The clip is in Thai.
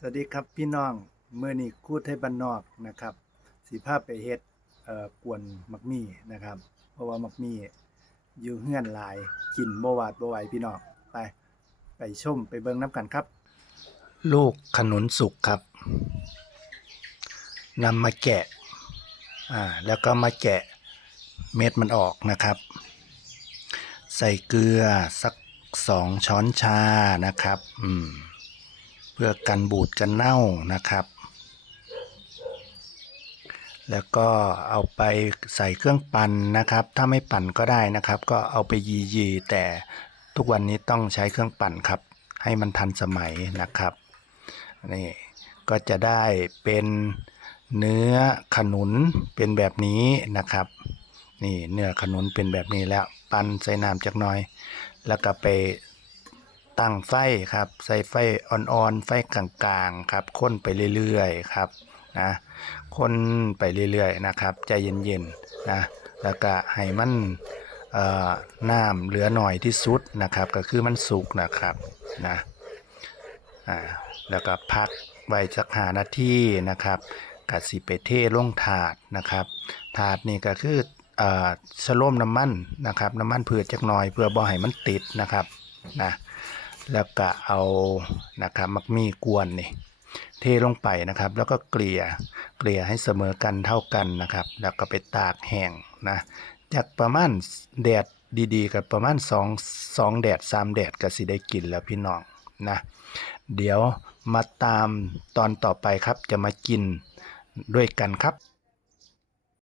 สวัสดีครับพี่น้องเมื่อนี้คูดให้บ้านนอกนะครับ สีภาพไปเฮ็ดเอ่อกวนมักมี่นะครับ เพราะว่ามักมี่อยู่เฮือนหลายกินบ่หวาดบ่ไหวพี่น้องไป ไปชมไปเบิ่งน้ำกันครับ ลูกขนุนสุกครับนำมาแกะอ่าแล้วก็มาแกะเม็ดมันออกนะครับ ใส่เกลือสักสองช้อนชานะครับ อืม พื่อกันบูดกันเน่านะครับ แล้วก็เอาไปใส่เครื่องปั่นนะครับ ถ้าไม่ปั่นก็ได้นะครับ ก็เอาไปยียีแต่ทุกวันนี้ต้องใช้เครื่องปั่นครับ ให้มันทันสมัยนะครับนี่ก็จะได้เป็นเนื้อขนุนเป็นแบบนี้นะครับ นี่เนื้อขนุนเป็นแบบนี้แล้ว ปั่นใส่น้ำจักหน่อย แล้วก็ไป ตั้งไฟครับใส่ไฟอ่อนๆไฟกลางๆครับค้นไปเรื่อยๆครับนะค้นไปเรื่อยๆนะครับใจเย็นๆนะแล้วก็ให้มันเอ่อน้ำเหลือหน่อยที่สุดนะครับ ก็คือมันสุกนะครับนะอ่าแล้วก็พักไว้สักหานาทีนะครับกสิไปเทลงถาดนะครับ ถาดนี่ก็คือเออชะโลมน้ำมันนะครับน้ำมันพืชจักหน่อยเพื่อบ่อให้มันติดนะครับนะ แล้วก็เอานะครับมักมีกวนนี่เทลงไปนะครับ แล้วก็เกลี่ยเกลี่ยให้เสมอกันเท่ากันนะครับ แล้วก็ไปตากแห้งนะจากประมาณแดดดีๆ กับประมาณ2 2แดด3แดดก็สิได้กินแล้วพี่น้องนะเดี๋ยวมาตามตอนต่อไปครับจะมากินด้วยกันครับ